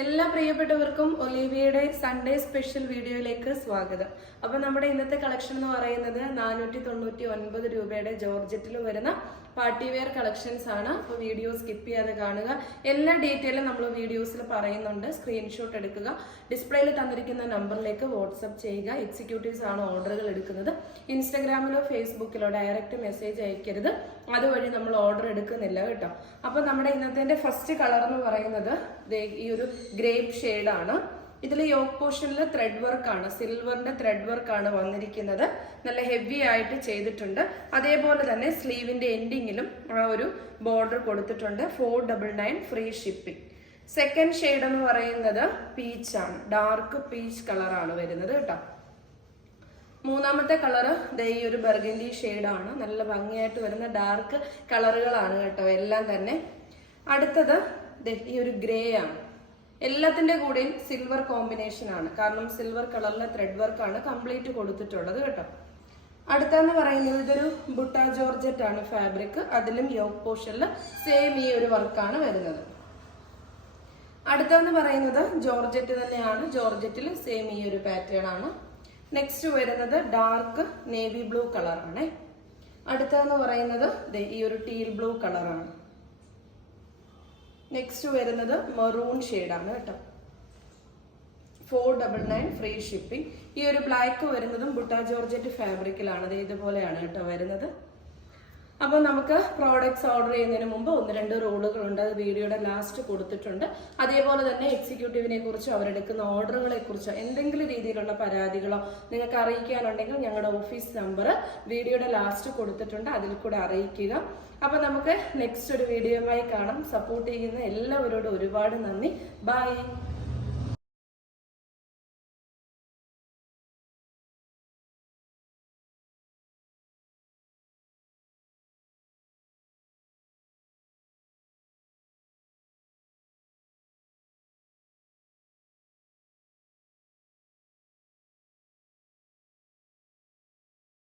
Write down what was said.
എല്ലാ പ്രിയപ്പെട്ടവർക്കും ഒലീവിയയുടെ Sunday special വീഡിയോയിലേക്ക് സ്വാഗതം. അപ്പൊ നമ്മുടെ ഇന്നത്തെ കളക്ഷൻ എന്ന് പറയുന്നത് നാനൂറ്റി തൊണ്ണൂറ്റി ഒൻപത് രൂപയുടെ ജോർജറ്റിൽ വരുന്ന പാർട്ടി വെയർ കളക്ഷൻസ് ആണ്. അപ്പോൾ വീഡിയോ സ്കിപ്പ് ചെയ്യാതെ കാണുക. എല്ലാ ഡീറ്റെയിലും നമ്മൾ വീഡിയോസിൽ പറയുന്നുണ്ട്. സ്ക്രീൻഷോട്ട് എടുക്കുക. ഡിസ്പ്ലേയിൽ തന്നിരിക്കുന്ന നമ്പറിലേക്ക് വാട്സപ്പ് ചെയ്യുക. എക്സിക്യൂട്ടീവ്സ് ആണ് ഓർഡറുകൾ എടുക്കുന്നത്. ഇൻസ്റ്റാഗ്രാമിലോ ഫേസ്ബുക്കിലോ ഡയറക്റ്റ് മെസ്സേജ് അയക്കരുത്. അതുവഴി നമ്മൾ ഓർഡർ എടുക്കുന്നില്ല കേട്ടോ. അപ്പോൾ നമ്മുടെ ഇന്നത്തെ ഫസ്റ്റ് കളർ എന്ന് പറയുന്നത് ഈ ഒരു ഗ്രേപ്പ് ആണ് ഇതിൽ യോക്ക് പോർഷനിൽ ത്രെഡ് വർക്ക് ആണ്. സിൽവറിന്റെ ത്രെഡ് വർക്ക് ആണ് വന്നിരിക്കുന്നത്. നല്ല ഹെവി ആയിട്ട് ചെയ്തിട്ടുണ്ട്. അതേപോലെ തന്നെ സ്ലീവിന്റെ എൻഡിങ്ങിലും ആ ഒരു ബോർഡർ കൊടുത്തിട്ടുണ്ട്. Four double nine free shipping second shade എന്ന് പറയുന്നത് പീച്ച് ആണ്. ഡാർക്ക് പീച്ച് കളറാണ് വരുന്നത് കേട്ടോ. മൂന്നാമത്തെ കളറ് ദേ ഈ ഒരു ബർഗൻഡി ഷെയ്ഡാണ് നല്ല ഭംഗിയായിട്ട് വരുന്ന ഡാർക്ക് കളറുകളാണ് കേട്ടോ എല്ലാം തന്നെ. അടുത്തത് ഈ ഒരു ഗ്രേ ആണ്. എല്ലാത്തിന്റെ കൂടെയും സിൽവർ കോമ്പിനേഷൻ ആണ്. കാരണം സിൽവർ കളറിലെ ത്രെഡ് വർക്ക് ആണ് കംപ്ലീറ്റ് കൊടുത്തിട്ടുള്ളത് കേട്ടോ. അടുത്തെന്ന് പറയുന്നത് ഇതൊരു ബുട്ട ജോർജറ്റ് ആണ് ഫാബ്രിക് അതിലും യോക്ക് പോർഷനിൽ സെയിം ഈ ഒരു വർക്കാണ് വരുന്നത്. അടുത്തെന്ന് പറയുന്നത് ജോർജറ്റ് തന്നെയാണ്. ജോർജറ്റിൽ സെയിം ഈ ഒരു പാറ്റേൺ ആണ്. നെക്സ്റ്റ് വരുന്നത് ഡാർക്ക് നേവി ബ്ലൂ കളറാണ് അടുത്തെന്ന് പറയുന്നത് ഈ ഒരു ടീൽ ബ്ലൂ കളറാണ് നെക്സ്റ്റ് വരുന്നത് മെറൂൺ ഷെയ്ഡാണ് കേട്ടോ. Four double nine free shipping ഈ ഒരു ബ്ലാക്ക് വരുന്നതും ബുട്ടാ ജോർജറ്റ് ഫാബ്രിക്കിലാണ് അത് ഇതുപോലെയാണ് കേട്ടോ വരുന്നത്. അപ്പോൾ നമുക്ക് പ്രോഡക്റ്റ്സ് ഓർഡർ ചെയ്യുന്നതിന് മുമ്പ് ഒന്ന് രണ്ട് റൂളുകളുണ്ട്. അത് വീഡിയോയുടെ ലാസ്റ്റ് കൊടുത്തിട്ടുണ്ട്. അതേപോലെ തന്നെ എക്സിക്യൂട്ടീവിനെ കുറിച്ചോ അവരെടുക്കുന്ന ഓർഡറുകളെ കുറിച്ചോ എന്തെങ്കിലും രീതിയിലുള്ള പരാതികളോ നിങ്ങൾക്ക് അറിയിക്കാനുണ്ടെങ്കിൽ ഞങ്ങളുടെ ഓഫീസ് നമ്പർ വീഡിയോയുടെ ലാസ്റ്റ് കൊടുത്തിട്ടുണ്ട്. അതിൽ കൂടെ അറിയിക്കുക. അപ്പോൾ നമുക്ക് നെക്സ്റ്റ് ഒരു വീഡിയോയുമായി കാണാം. സപ്പോർട്ട് ചെയ്യുന്ന എല്ലാവരോടും ഒരുപാട് നന്ദി. ബൈ